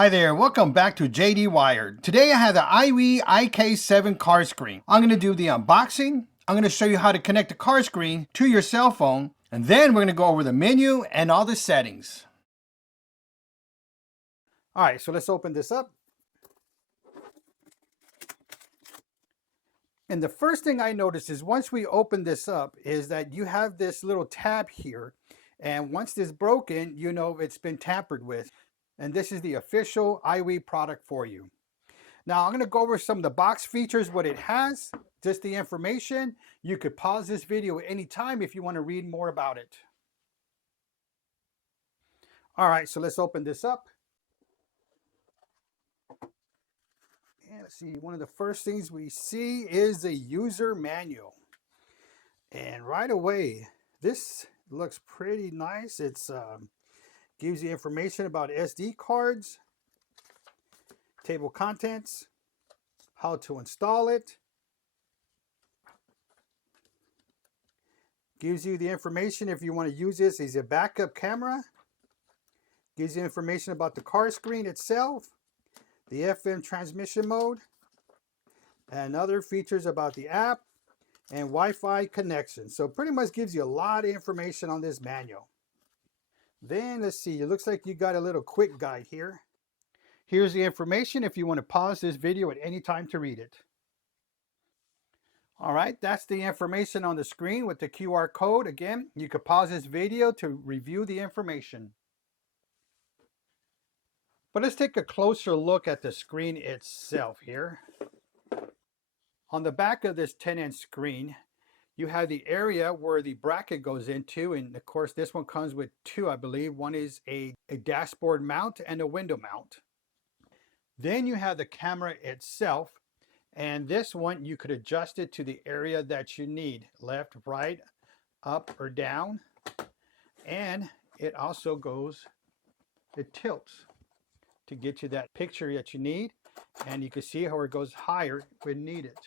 Hi there, welcome back to JD Wired. Today I have the IIWEY IK7 car screen. I'm going to do the unboxing. I'm going to show you how to connect the car screen to your cell phone. And then we're going to go over the menu and all the settings. All right, so let's open this up. And the first thing I noticed is once we open this up is that you have this little tab here. And once this is broken, you know it's been tampered with. And this is the official IIWEY product for you. Now I'm going to go over some of the box features, what it has, just the information. You could pause this video at any time if you want to read more about it. All right, so let's open this up. And let's see, one of the first things we see is the user manual. And right away, this looks pretty nice. It's gives you information about SD cards, table contents, how to install it, gives you the information if you want to use this as a backup camera, gives you information about the car screen itself, the FM transmission mode, and other features about the app and Wi-Fi connection. So pretty much gives you a lot of information on this manual. Then let's see, it looks like you got a little quick guide here. Here's the information if you want to pause this video at any time to read it. All right, that's the information on the screen with the QR code. Again, you could pause this video to review the information. But let's take a closer look at the screen itself here. On the back of this 10-inch screen, you have the area where the bracket goes into, and of course this one comes with two, I believe. One is a dashboard mount and a window mount. Then you have the camera itself, and this one you could adjust it to the area that you need, left, right, up or down. And it also goes, it tilts to get you that picture that you need, and you can see how it goes higher when needed.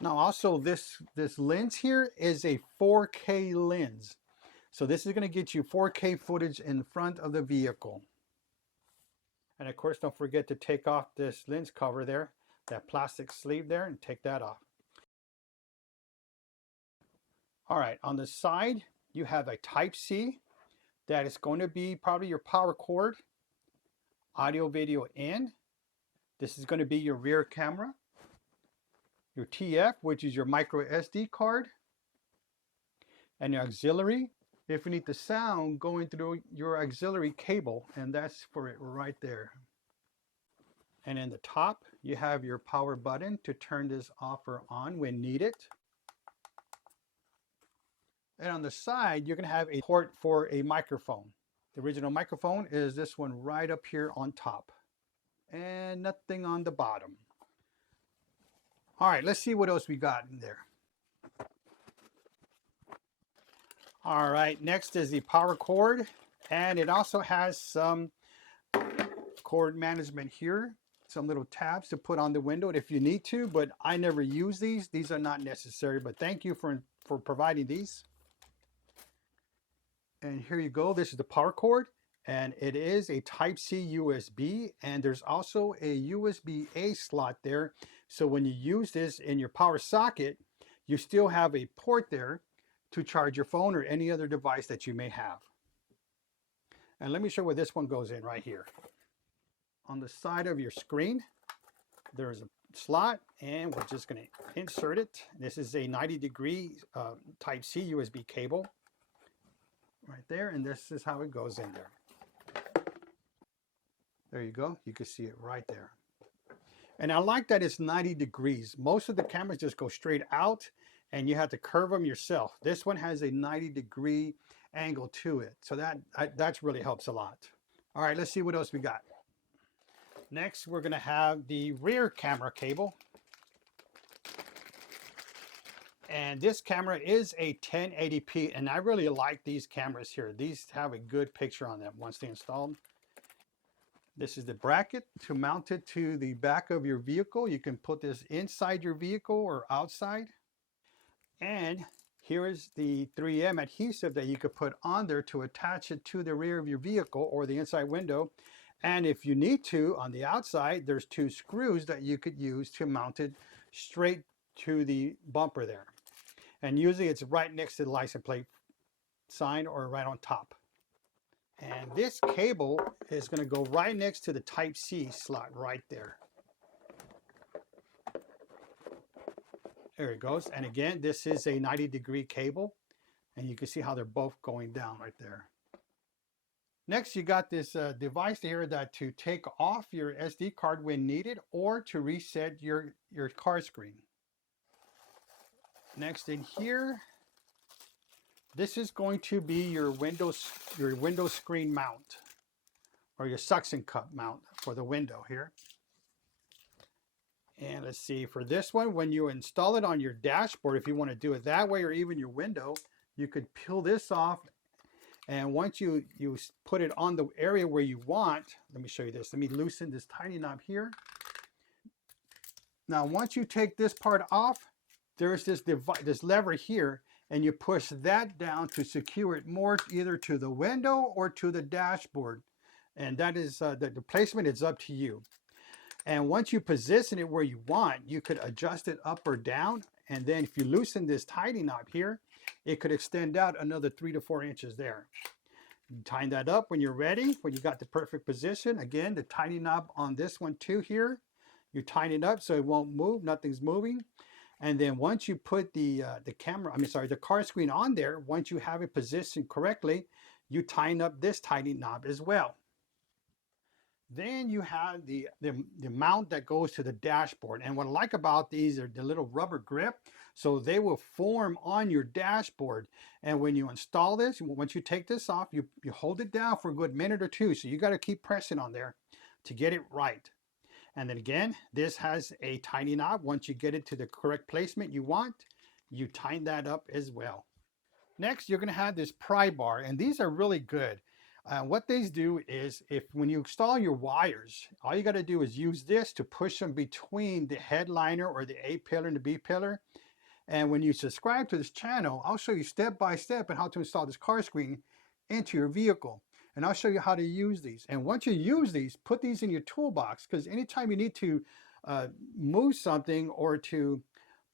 Now also this lens here is a 4K lens. So this is going to get you 4K footage in front of the vehicle. And of course, don't forget to take off this lens cover there, that plastic sleeve there, and take that off. All right, on the side, you have a Type-C that is going to be probably your power cord, audio video in. This is going to be your rear camera, your TF, which is your micro SD card, and your auxiliary. If you need the sound going through your auxiliary cable, and that's for it right there. And in the top, you have your power button to turn this off or on when needed. And on the side, you're going to have a port for a microphone. The original microphone is this one right up here on top, and nothing on the bottom. All right, let's see what else we got in there. All right, next is the power cord, and it also has some cord management here, some little tabs to put on the window if you need to, but I never use these. These are not necessary, but thank you for providing these. And here you go. This is the power cord, and it is a Type-C USB, and there's also a USB-A slot there. So when you use this in your power socket, you still have a port there to charge your phone or any other device that you may have. And let me show where this one goes in right here. On the side of your screen, there's a slot, and we're just going to insert it. This is a 90-degree Type-C USB cable right there, and this is how it goes in there. There you go. You can see it right there. And I like that it's 90 degrees. Most of the cameras just go straight out, and you have to curve them yourself. This one has a 90-degree angle to it, so that really helps a lot. All right, let's see what else we got. Next, we're going to have the rear camera cable. And this camera is a 1080p, and I really like these cameras here. These have a good picture on them once they're installed. This is the bracket to mount it to the back of your vehicle. You can put this inside your vehicle or outside. And here is the 3M adhesive that you could put on there to attach it to the rear of your vehicle or the inside window. And if you need to, on the outside, there's 2 screws that you could use to mount it straight to the bumper there. And usually it's right next to the license plate sign or right on top. And this cable is going to go right next to the Type-C slot right there. There it goes. And again, this is a 90-degree cable. And you can see how they're both going down right there. Next, you got this device here that to take off your SD card when needed or to reset your car screen. Next in here, this is going to be your window screen mount or your suction cup mount for the window here. And let's see, for this one, when you install it on your dashboard, if you want to do it that way or even your window, you could peel this off. And once you put it on the area where you want, let me show you this. Let me loosen this tiny knob here. Now, once you take this part off, there's this lever here, and you push that down to secure it more either to the window or to the dashboard. And that is, the placement is up to you. And once you position it where you want, you could adjust it up or down. And then if you loosen this tiny knob here, it could extend out another 3 to 4 inches there. You tighten that up when you're ready, when you got the perfect position. Again, the tiny knob on this one too here, you tighten it up so it won't move, nothing's moving. And then once you put the car screen on there, once you have it positioned correctly, you tighten up this tiny knob as well. Then you have the mount that goes to the dashboard. And what I like about these are the little rubber grip. So they will form on your dashboard. And when you install this, once you take this off, you hold it down for a good minute or two. So you got to keep pressing on there to get it right. And then again, this has a tiny knob. Once you get it to the correct placement you want, you tighten that up as well. Next, you're going to have this pry bar. And these are really good. What these do is when you install your wires, all you got to do is use this to push them between the headliner or the A pillar and the B pillar. And when you subscribe to this channel, I'll show you step by step on how to install this car screen into your vehicle. And I'll show you how to use these. And once you use these, put these in your toolbox, because anytime you need to move something or to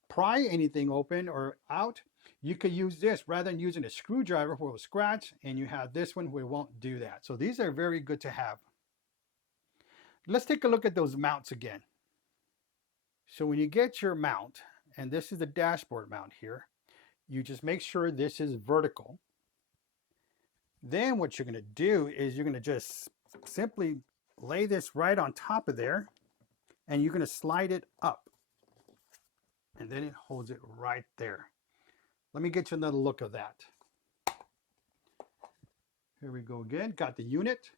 pry anything open or out, you could use this rather than using a screwdriver where it will scratch, and you have this one where it won't do that. So these are very good to have. Let's take a look at those mounts again. So when you get your mount, and this is the dashboard mount here, you just make sure this is vertical. Then what you're going to do is you're going to just simply lay this right on top of there, and you're going to slide it up. And then it holds it right there. Let me get you another look of that. Here we go again. Got the unit.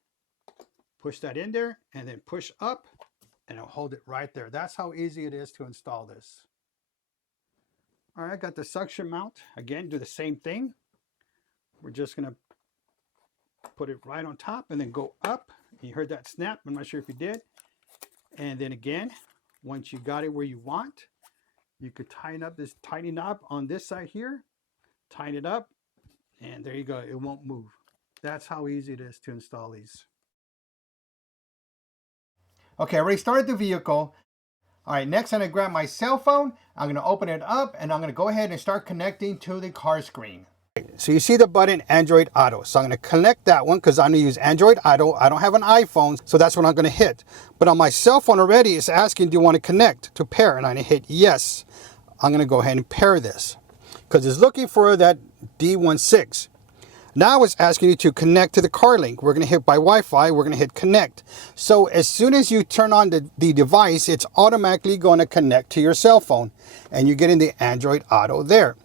Push that in there and then push up and it'll hold it right there. That's how easy it is to install this. All right, got the suction mount. Again, do the same thing. We're just going to put it right on top and then go up. You heard that snap. I'm not sure if you did. And then again, once you got it where you want, you could tighten up this tiny knob on this side here, tighten it up, and there you go. It won't move. That's how easy it is to install these. Okay, I already started the vehicle. All right, next I'm going to grab my cell phone. I'm going to open it up, and I'm going to go ahead and start connecting to the car screen. So you see the button Android Auto. So I'm going to connect that one because I'm going to use Android Auto. I don't have an iPhone, so that's what I'm going to hit. But on my cell phone already, it's asking, do you want to connect to pair? And I'm going to hit yes. I'm going to go ahead and pair this because it's looking for that D16. Now it's asking you to connect to the CarLink. We're going to hit by Wi-Fi. We're going to hit connect. So as soon as you turn on the device, it's automatically going to connect to your cell phone. And you're getting the Android Auto there.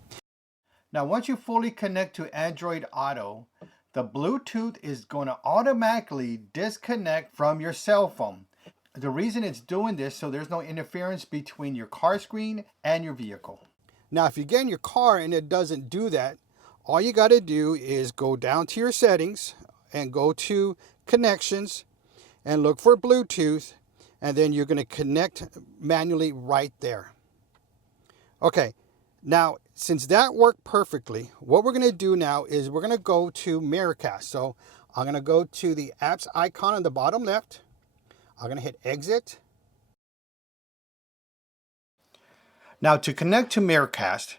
Now, once you fully connect to Android Auto, the Bluetooth is going to automatically disconnect from your cell phone. The reason it's doing this, so there's no interference between your car screen and your vehicle. Now, if you get in your car and it doesn't do that, all you got to do is go down to your settings and go to connections and look for Bluetooth, and then you're going to connect manually right there. Okay. Now, since that worked perfectly, what we're going to do now is we're going to go to Miracast. So I'm going to go to the apps icon on the bottom left. I'm going to hit exit. Now to connect to Miracast,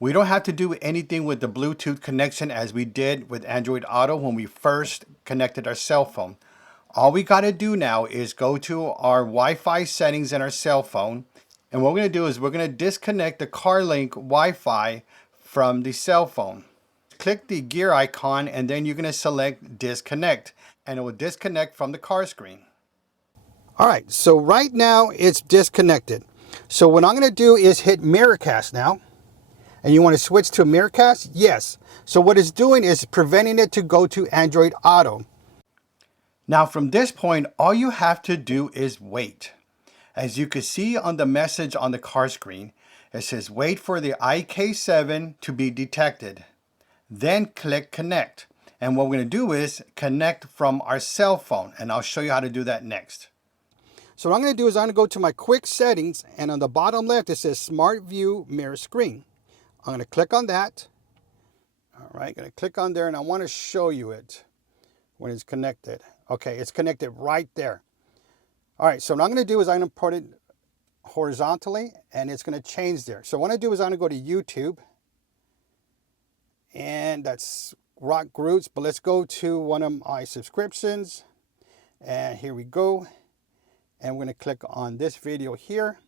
we don't have to do anything with the Bluetooth connection as we did with Android Auto when we first connected our cell phone. All we got to do now is go to our Wi-Fi settings in our cell phone. And what we're going to do is we're going to disconnect the CarLink Wi-Fi from the cell phone. Click the gear icon and then you're going to select disconnect and it will disconnect from the car screen. All right, so right now it's disconnected. So what I'm going to do is hit Miracast now. And you want to switch to Miracast? Yes. So what it's doing is preventing it to go to Android Auto. Now from this point, all you have to do is wait. As you can see on the message on the car screen, it says wait for the IK7 to be detected. Then click connect. And what we're going to do is connect from our cell phone. And I'll show you how to do that next. So what I'm going to do is I'm going to go to my quick settings. And on the bottom left, it says Smart View Mirror Screen. I'm going to click on that. All right, going to click on there and I want to show you it when it's connected. Okay, it's connected right there. All right, so what I'm going to do is I'm going to put it horizontally and it's going to change there. So what I do is I'm going to go to YouTube and that's Rock Roots, but let's go to one of my subscriptions and here we go. And we're going to click on this video here.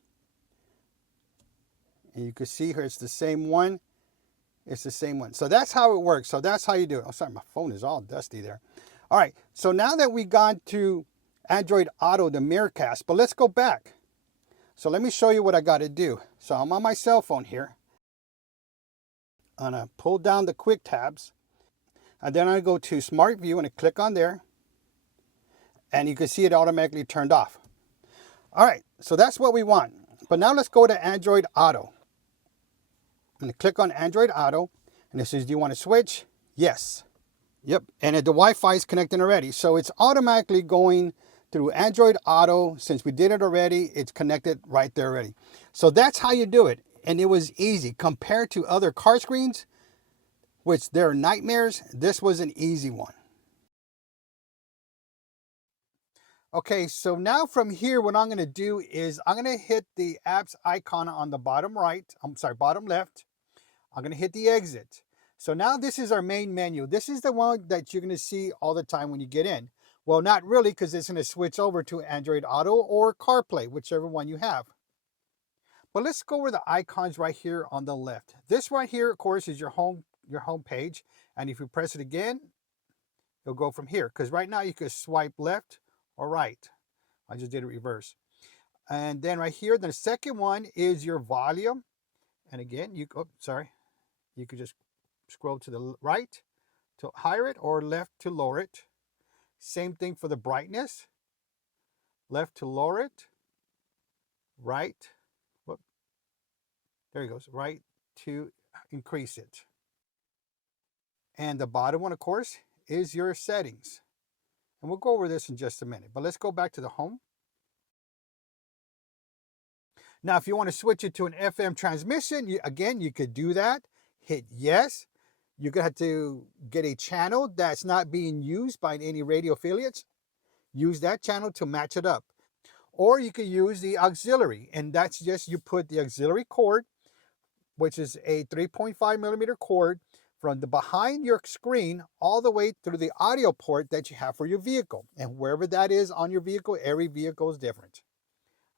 And you can see here it's the same one. It's the same one. So that's how it works. So that's how you do it. Oh, sorry, my phone is all dusty there. All right, so now that we've gone to Android Auto, the Miracast, but let's go back. So let me show you what I got to do. So I'm on my cell phone here. I'm going to pull down the quick tabs. And then I go to Smart View and I click on there. And you can see it automatically turned off. All right, so that's what we want. But now let's go to Android Auto. I'm going to click on Android Auto. And it says, do you want to switch? Yes. Yep, and the Wi-Fi is connecting already. So it's automatically going through Android Auto. Since we did it already, it's connected right there already. So that's how you do it. And it was easy. Compared to other car screens, which they're nightmares, this was an easy one. Okay, so now from here, what I'm going to do is I'm going to hit the apps icon on the bottom right. Bottom left. I'm going to hit the exit. So now this is our main menu. This is the one that you're going to see all the time when you get in. Well, not really, because it's going to switch over to Android Auto or CarPlay, whichever one you have. But let's go over the icons right here on the left. This right here, of course, is your home page. And if you press it again, it'll go from here. Because right now you can swipe left or right. I just did it reverse. And then right here, the second one is your volume. And again, you could just scroll to the right to higher it or left to lower it. Same thing for the brightness. Left to lower it. Right. Whoop. There it goes. Right to increase it. And the bottom one, of course, is your settings. And we'll go over this in just a minute. But let's go back to the home. Now, if you want to switch it to an FM transmission, you could do that. Hit yes. You're going to have to get a channel that's not being used by any radio affiliates. Use that channel to match it up. Or you could use the auxiliary, and that's just you put the auxiliary cord, which is a 3.5 millimeter cord, from the behind your screen all the way through the audio port that you have for your vehicle. And wherever that is on your vehicle, every vehicle is different.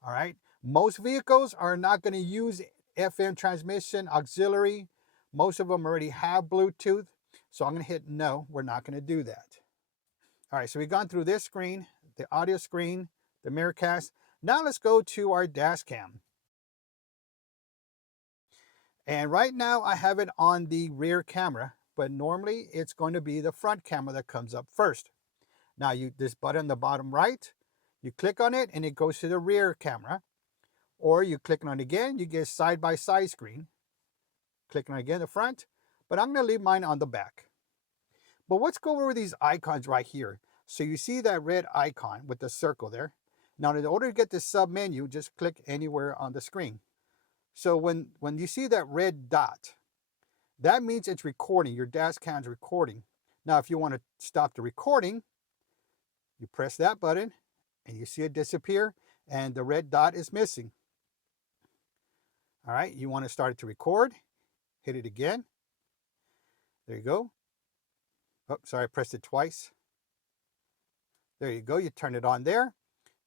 All right. Most vehicles are not going to use FM transmission auxiliary. Most of them already have Bluetooth. So I'm going to hit no, we're not going to do that. All right, so we've gone through this screen, the audio screen, the Miracast. Now let's go to our dash cam. And right now I have it on the rear camera, but normally it's going to be the front camera that comes up first. Now this button on the bottom right, you click on it and it goes to the rear camera. Or you click on it again, you get side-by-side screen. Click on it again, the front. But I'm going to leave mine on the back. But let's go over these icons right here. So you see that red icon with the circle there. Now, in order to get this sub menu, just click anywhere on the screen. So when you see that red dot, that means it's recording. Your dash cam's recording. Now, if you want to stop the recording, you press that button and you see it disappear and the red dot is missing. All right, you want to start it to record, hit it again. There you go. Oh, sorry, I pressed it twice. There you go, you turn it on there.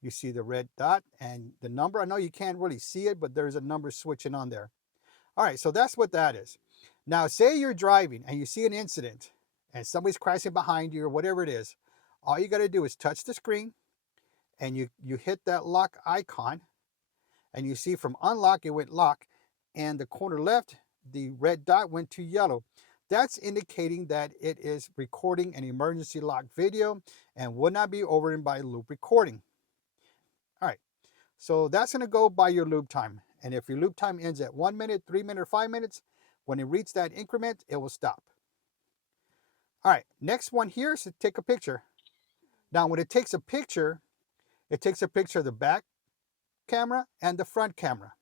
You see the red dot and the number. I know you can't really see it, but there's a number switching on there. All right, so that's what that is. Now, say you're driving and you see an incident and somebody's crashing behind you or whatever it is. All you got to do is touch the screen and you hit that lock icon and you see from unlock, it went lock, and the corner left, the red dot went to yellow. That's indicating that it is recording an emergency lock video and will not be overridden by loop recording. All right, so that's going to go by your loop time. And if your loop time ends at 1 minute, 3 minutes, or 5 minutes, when it reaches that increment, it will stop. All right, next one here is to take a picture. Now, when it takes a picture of the back camera and the front camera.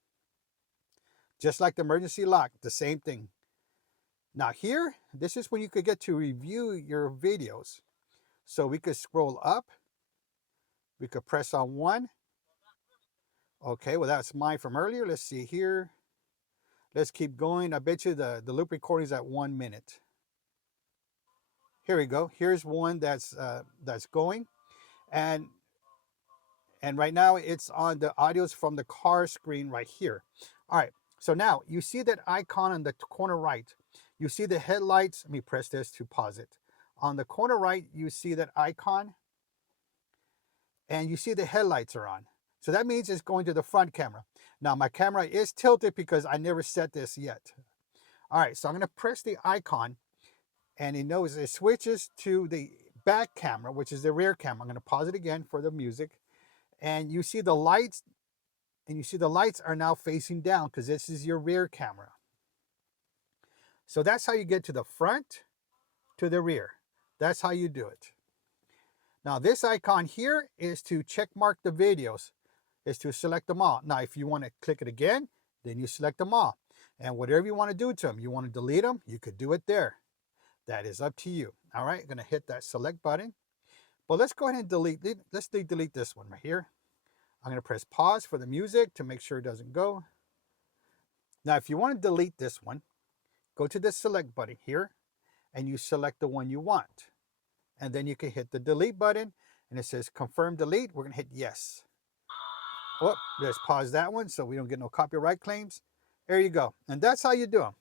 Just like the emergency lock, the same thing. Now here, this is when you could get to review your videos. So we could scroll up. We could press on one. Okay, well that's mine from earlier. Let's see here. Let's keep going. I bet you the loop recording is at 1 minute. Here we go. Here's one that's going. And right now it's on the audios from the car screen right here. All right, so now you see that icon on the corner right. You see the headlights. Let me press this to pause it. On the corner right, you see that icon and you see the headlights are on. So that means it's going to the front camera. Now my camera is tilted because I never set this yet. All right, so I'm gonna press the icon and it switches to the back camera, which is the rear camera. I'm gonna pause it again for the music. And you see the lights, are now facing down because this is your rear camera. So that's how you get to the front, to the rear. That's how you do it. Now this icon here is to check mark the videos, is to select them all. Now if you want to click it again, then you select them all. And whatever you want to do to them, you want to delete them, you could do it there. That is up to you. All right, I'm going to hit that select button. But let's go ahead and delete it. Let's delete this one right here. I'm going to press pause for the music to make sure it doesn't go. Now, if you want to delete this one, go to the select button here and you select the one you want. And then you can hit the delete button and it says confirm delete. We're going to hit yes. Oh, let's pause that one so we don't get no copyright claims. There you go. And that's how you do them.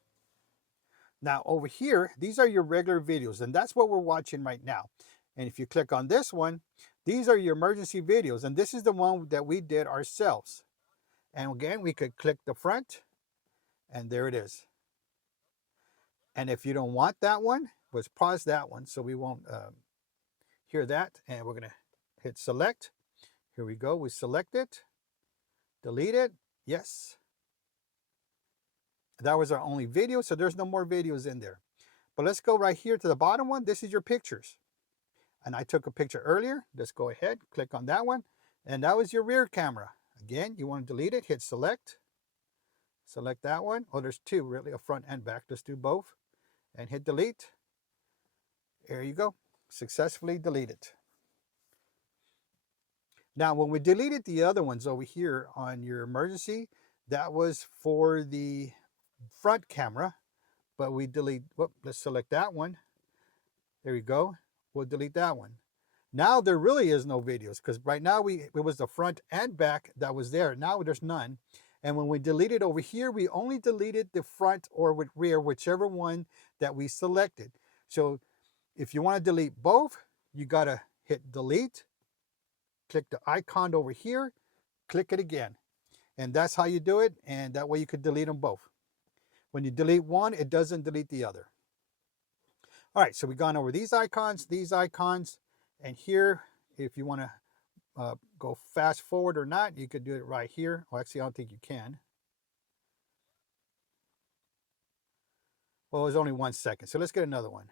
Now over here, these are your regular videos and that's what we're watching right now. And if you click on this one, these are your emergency videos. And this is the one that we did ourselves. And again, we could click the front and there it is. And if you don't want that one, let's pause that one so we won't hear that. And we're going to hit select. Here we go. We select it, delete it. Yes. That was our only video. So there's no more videos in there. But let's go right here to the bottom one. This is your pictures. And I took a picture earlier. Let's go ahead, click on that one. And that was your rear camera. Again, you want to delete it, hit select. Select that one. Oh, there's two really, a front and back. Let's do both. And hit delete. There you go. Successfully deleted. Now, when we deleted the other ones over here on your emergency, that was for the front camera. But we delete, whoop, let's select that one. There you go. We'll delete that one. Now there really is no videos because right now it was the front and back that was there. Now there's none. And when we deleted over here, we only deleted the front or with rear, whichever one that we selected. So if you want to delete both, you got to hit delete, click the icon over here, click it again. And that's how you do it. And that way you could delete them both. When you delete one, it doesn't delete the other. All right, so we've gone over these icons, and here, if you want to go fast forward or not, you could do it right here. Well, actually, I don't think you can. Well, it was only 1 second, so let's get another one.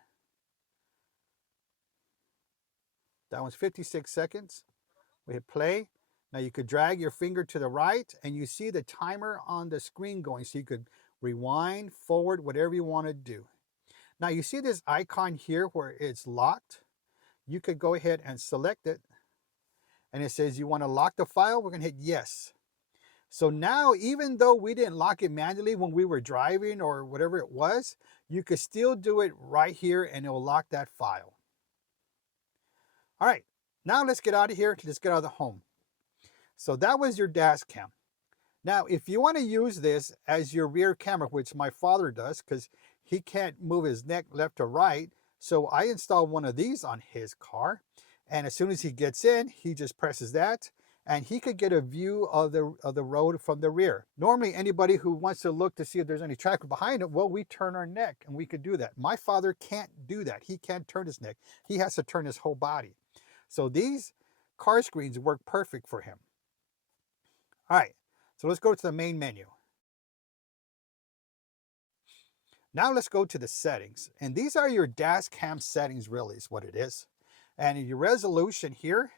That one's 56 seconds. We hit play. Now you could drag your finger to the right, and you see the timer on the screen going, so you could rewind, forward, whatever you want to do. Now you see this icon here where it's locked. You could go ahead and select it, and it says you want to lock the file. We're going to hit yes. So now, even though we didn't lock it manually when we were driving or whatever it was, you could still do it right here and it will lock that file. All right, now let's get out of here. Let's get out of the home. So that was your dash cam. Now, if you want to use this as your rear camera, which my father does because he can't move his neck left or right, so I installed one of these on his car. And as soon as he gets in, he just presses that and he could get a view of the road from the rear. Normally, anybody who wants to look to see if there's any traffic behind it, well, we turn our neck and we could do that. My father can't do that. He can't turn his neck. He has to turn his whole body. So these car screens work perfect for him. All right, so let's go to the main menu. Now let's go to the settings. And these are your dash cam settings, really is what it is. And your resolution here,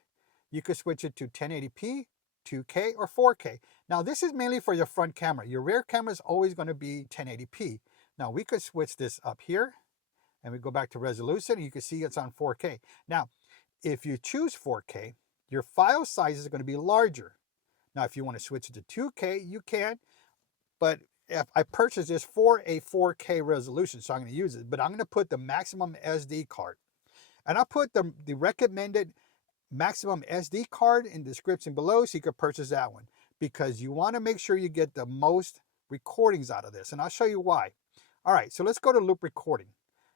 you could switch it to 1080p, 2K, or 4K. Now this is mainly for your front camera. Your rear camera is always going to be 1080p. Now we could switch this up here and we go back to resolution and you can see it's on 4K. Now, if you choose 4K, your file size is going to be larger. Now, if you want to switch it to 2K, you can, but if I purchased this for a 4K resolution, so I'm going to use it, but I'm going to put the maximum SD card. And I'll put the recommended maximum SD card in the description below so you can purchase that one because you want to make sure you get the most recordings out of this. And I'll show you why. All right, so let's go to loop recording.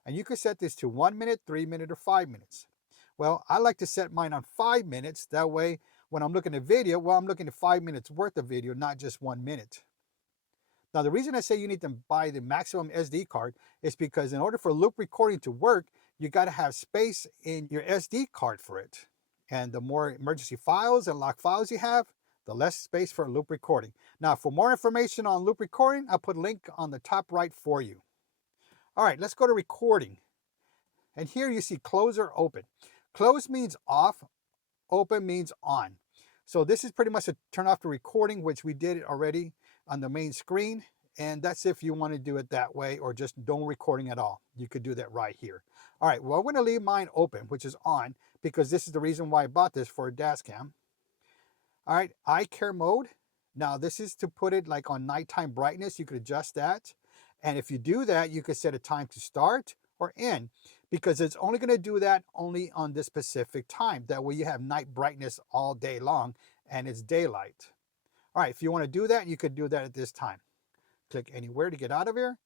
And you can set this to 1 minute, 3 minutes, or 5 minutes. Well, I like to set mine on 5 minutes. That way, when I'm looking at video, well, I'm looking at 5 minutes worth of video, not just 1 minute. Now, the reason I say you need to buy the maximum SD card is because in order for loop recording to work, you got to have space in your SD card for it. And the more emergency files and lock files you have, the less space for loop recording. Now, for more information on loop recording, I'll put a link on the top right for you. All right, let's go to recording. And here you see close or open. Close means off, open means on. So this is pretty much a turn off the recording, which we did already on the main screen. And that's if you want to do it that way or just don't recording at all. You could do that right here. All right, well, I'm going to leave mine open, which is on, because this is the reason why I bought this for a dash cam. All right, eye care mode. Now this is to put it like on nighttime brightness. You could adjust that. And if you do that, you could set a time to start or end, because it's only going to do that only on this specific time. That way you have night brightness all day long and it's daylight. All right, if you want to do that, you could do that at this time. Click anywhere to get out of here.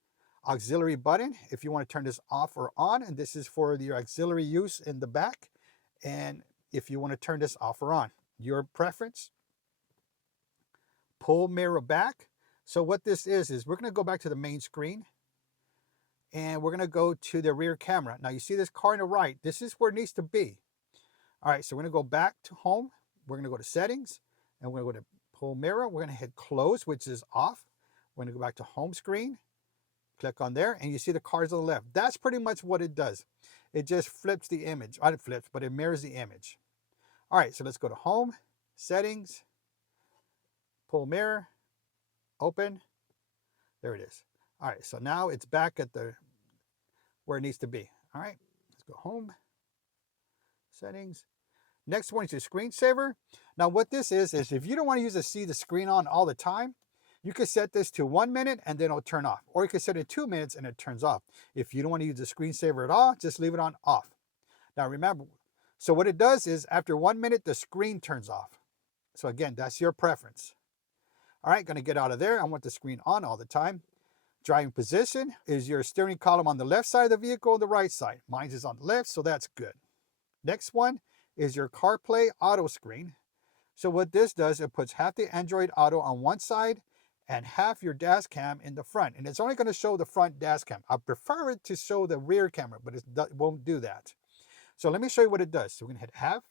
Auxiliary button, if you want to turn this off or on, and this is for your auxiliary use in the back. And if you want to turn this off or on, your preference. Pull mirror back. So what this is we're going to go back to the main screen and we're going to go to the rear camera. Now you see this car on the right, this is where it needs to be. All right, so we're going to go back to home. We're going to go to settings and we're going to go to pull mirror. We're going to hit close, which is off. We're going to go back to home screen. Click on there and you see the cars on the left. That's pretty much what it does. It just flips the image. Not it flips, but it mirrors the image. All right, so let's go to home, settings, pull mirror, open. There it is. All right, so now it's back at the where it needs to be. All right, let's go home, settings. Next one is your screensaver. Now what this is if you don't want to see the screen on all the time, you can set this to 1 minute and then it'll turn off. Or you can set it 2 minutes and it turns off. If you don't want to use the screensaver at all, just leave it on off. Now remember, so what it does is after 1 minute, the screen turns off. So again, that's your preference. All right, gonna get out of there. I want the screen on all the time. Driving position is your steering column on the left side of the vehicle or the right side. Mine is on the left, so that's good. Next one is your CarPlay auto screen. So what this does, it puts half the Android Auto on one side and half your dash cam in the front. And it's only going to show the front dash cam. I prefer it to show the rear camera, but it won't do that. So let me show you what it does. So we're going to hit half.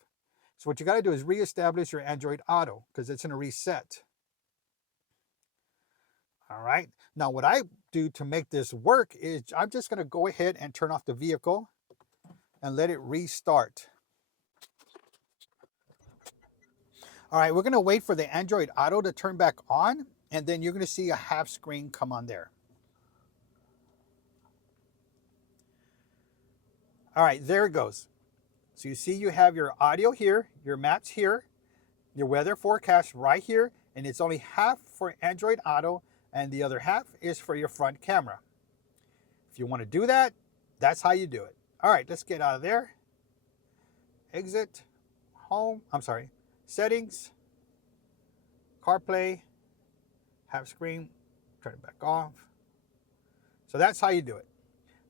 So what you got to do is reestablish your Android Auto because it's going to reset. All right. Now what I do to make this work is I'm just going to go ahead and turn off the vehicle and let it restart. All right, we're going to wait for the Android Auto to turn back on, and then you're going to see a half screen come on there. All right, there it goes. So you see you have your audio here, your maps here, your weather forecast right here, and it's only half for Android Auto and the other half is for your front camera. If you want to do that, that's how you do it. All right, let's get out of there. Exit, home, settings, CarPlay, have screen, turn it back off. So that's how you do it.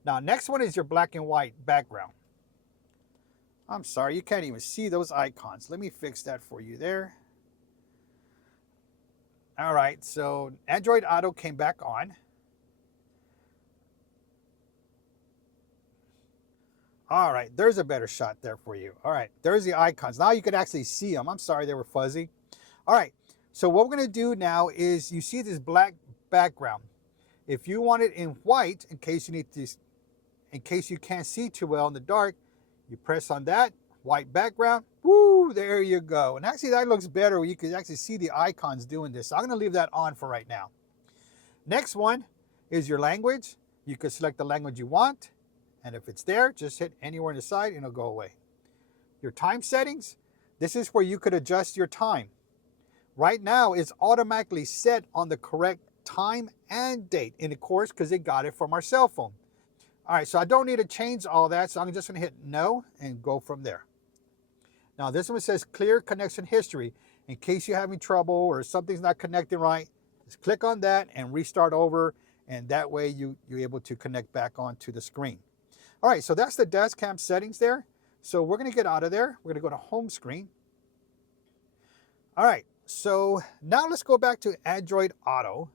Now, next one is your black and white background. I'm sorry, you can't even see those icons. Let me fix that for you there. All right, so Android Auto came back on. All right, there's a better shot there for you. All right, there's the icons. Now you can actually see them. I'm sorry they were fuzzy. All right, so what we're gonna do now is you see this black background. If you want it in white, in case you can't see too well in the dark, you press on that, white background, woo, there you go. And actually that looks better where you can actually see the icons doing this. So I'm gonna leave that on for right now. Next one is your language. You can select the language you want. And if it's there, just hit anywhere on the side and it'll go away. Your time settings, this is where you could adjust your time. Right now, it's automatically set on the correct time and date in the course because it got it from our cell phone. All right, so I don't need to change all that, so I'm just gonna hit no and go from there. Now this one says clear connection history. In case you're having trouble or something's not connecting right, just click on that and restart over, and that way you're able to connect back onto the screen. All right, so that's the dash cam settings there. So we're gonna get out of there. We're gonna go to home screen. All right, so now let's go back to Android Auto.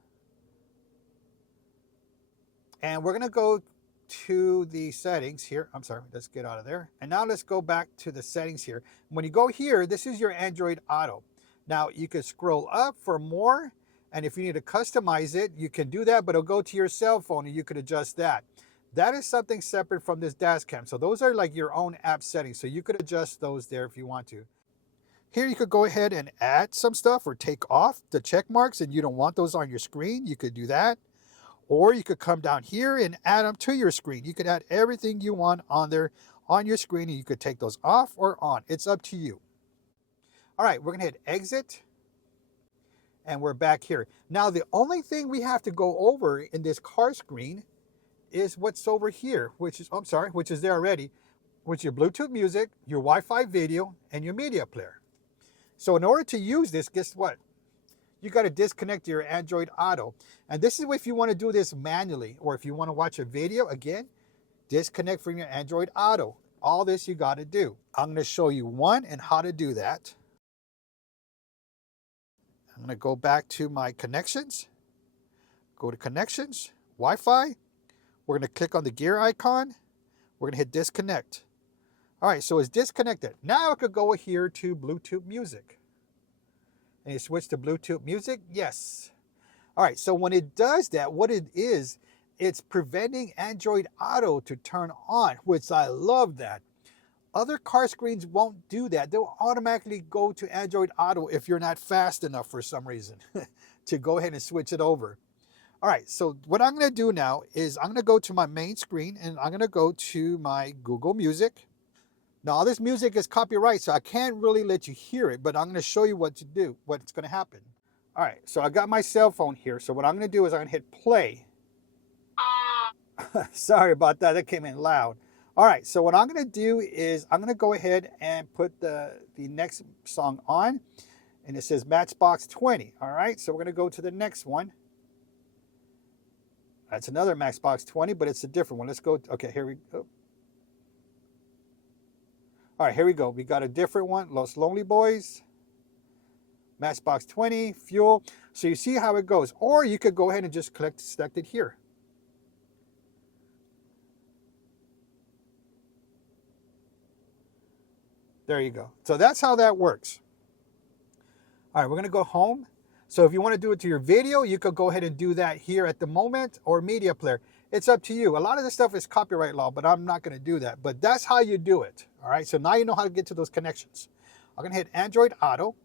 And we're gonna go to the settings here. I'm sorry, let's get out of there. And now let's go back to the settings here. When you go here, this is your Android Auto. Now you can scroll up for more, and if you need to customize it, you can do that, but it'll go to your cell phone and you could adjust that. That is something separate from this dash cam. So those are like your own app settings. So you could adjust those there if you want to. Here you could go ahead and add some stuff or take off the check marks and you don't want those on your screen. You could do that. Or you could come down here and add them to your screen. You could add everything you want on there on your screen and you could take those off or on. It's up to you. All right, we're gonna hit exit and we're back here. Now the only thing we have to go over in this car screen is what's over here, which is there already, which is your Bluetooth music, your Wi-Fi video, and your media player. So in order to use this, guess what? You got to disconnect your Android Auto. And this is if you want to do this manually, or if you want to watch a video, again, disconnect from your Android Auto. All this you got to do. I'm going to show you one and how to do that. I'm going to go back to my connections, go to connections, Wi-Fi. We're going to click on the gear icon. We're going to hit disconnect. All right, so it's disconnected. Now I could go here to Bluetooth music. And you switch to Bluetooth music? Yes. All right, so when it does that, what it is, it's preventing Android Auto to turn on, which I love that. Other car screens won't do that. They'll automatically go to Android Auto if you're not fast enough for some reason to go ahead and switch it over. All right, so what I'm gonna do now is I'm gonna go to my main screen and I'm gonna go to my Google Music. Now all this music is copyright, so I can't really let you hear it, but I'm gonna show you what to do, what's gonna happen. All right, so I got my cell phone here. So what I'm gonna do is I'm gonna hit play. Sorry about that, that came in loud. All right, so what I'm gonna do is I'm gonna go ahead and put the next song on, and it says Matchbox 20. All right, so we're gonna go to the next one. That's another Matchbox 20, but it's a different one. Let's go. Okay, here we go. All right, here we go. We got a different one. Los Lonely Boys, Matchbox 20, Fuel. So you see how it goes. Or you could go ahead and just select it here. There you go. So that's how that works. All right, we're going to go home. So if you want to do it to your video, you could go ahead and do that here at the moment, or media player. It's up to you. A lot of this stuff is copyright law, but I'm not going to do that. But that's how you do it. All right, so now you know how to get to those connections. I'm going to hit Android Auto,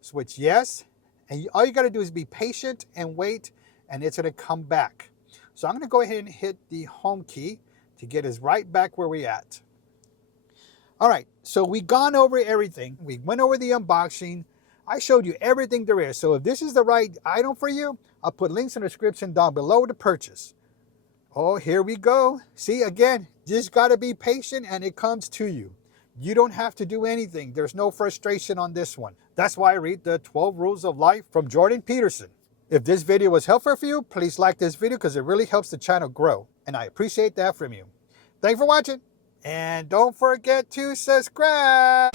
switch yes, and all you got to do is be patient and wait, and it's going to come back. So I'm going to go ahead and hit the home key to get us right back where we're at. All right, so we gone over everything. We went over the unboxing. I showed you everything there is. So if this is the right item for you, I'll put links in the description down below to purchase. Oh, here we go. See, again, just got to be patient and it comes to you. You don't have to do anything. There's no frustration on this one. That's why I read the 12 Rules of Life from Jordan Peterson. If this video was helpful for you, please like this video because it really helps the channel grow. And I appreciate that from you. Thanks for watching. And don't forget to subscribe.